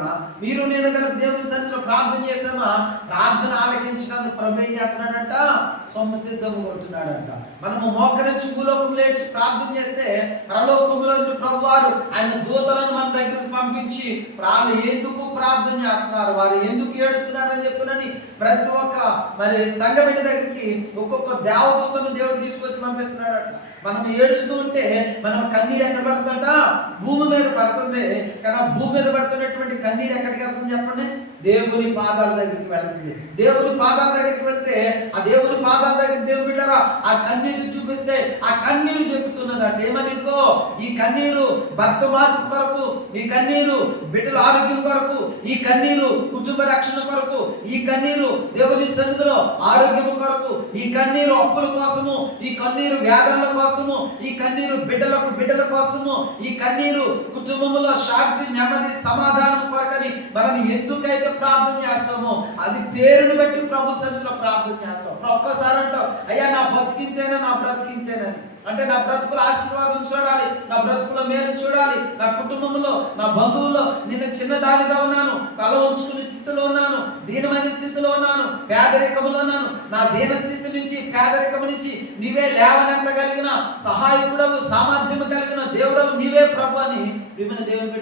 పెట్టామా, మీరు నేను కలిపి దేవుని సన్నిధిలో ప్రార్థన చేసామా, ప్రార్థన ఆలకించడానికి ప్రభు ఏం చేస్తున్నాడంట, సొమ్మసిద్ధం కొడుతున్నాడంట. మనము మోకరించి భూలోకంలో ఏడ్చి ప్రార్థన చేస్తే పరలోకంలో ప్రభు వారు ఆయన దూతలను మన దగ్గరికి పంపించి వాళ్ళు ఎందుకు ప్రార్థన చేస్తున్నారు, వారు ఎందుకు ఏడుస్తున్నారని చెప్పినని ప్రతి ఒక్క మరి సంఘ బిడ్డ దగ్గరికి ఒక్కొక్క దేవదూతను దేవుడు తీసుకొచ్చి పంపిస్తున్నాడట. మనం ఏడుస్తూ ఉంటే మనం కన్నీరు ఎక్కడ పడుతుందంట, భూమి మీద పడుతుంది. కానీ భూమి మీద పడుతున్నటువంటి కన్నీరు ఎక్కడికి వెళ్తుంది చెప్పండి, దేవుని పాదాల దగ్గరికి వెళ్తుంది. దేవుని పాదాల దగ్గరికి వెళ్తే ఆ దేవుని పాదాల దగ్గర దేవుని బిడ్డరా ఆ కన్నీరు చూపిస్తే ఆ కన్నీరు చెబుతున్నదంట ఏమనికో, ఈ కన్నీరు భర్త మార్పు కొరకు, ఈ కన్నీరు బిడ్డల ఆరోగ్యం కొరకు, ఈ కన్నీరు కుటుంబ రక్షణ కొరకు, ఈ కన్నీరు దేవుని సన్నిధిలో ఆరోగ్యం కొరకు, ఈ కన్నీరు అప్పుల కోసము, ఈ కన్నీరు వ్యాధుల కోసము, ఈ కన్నీరు బిడ్డల కోసము, ఈ కన్నీరు కుటుంబంలో శాంతి నెమ్మది సమాధానం కొరకని మనం ఎందుకైతే ప్రార్థన చేస్తామో అది పేరుని బట్టి ప్రభు సన్నిధిలో ప్రార్థన చేస్తాం. ఒక్కసారి అంటాం, అయ్యా నా బ్రతికింతేనని అంటే నా బ్రతుకుల ఆశీర్వాదం చూడాలి, నా బ్రతుకుల మేలు చూడాలి, నా కుటుంబంలో నా బంధువుల్లో నేను చిన్నదానిగా ఉన్నాను, తల ఉంచుకునే స్థితిలో ఉన్నాను, దీనమైన స్థితిలో ఉన్నాను, పేదరికములో ఉన్నాను, నా దీన స్థితి నుంచి పేదరికము నుంచి నీవే లేవనెత్తగలిగిన సహాయకుడవు, సామర్థ్యము కలిగిన దేవుడవు నీవే ప్రభు అని దేవుని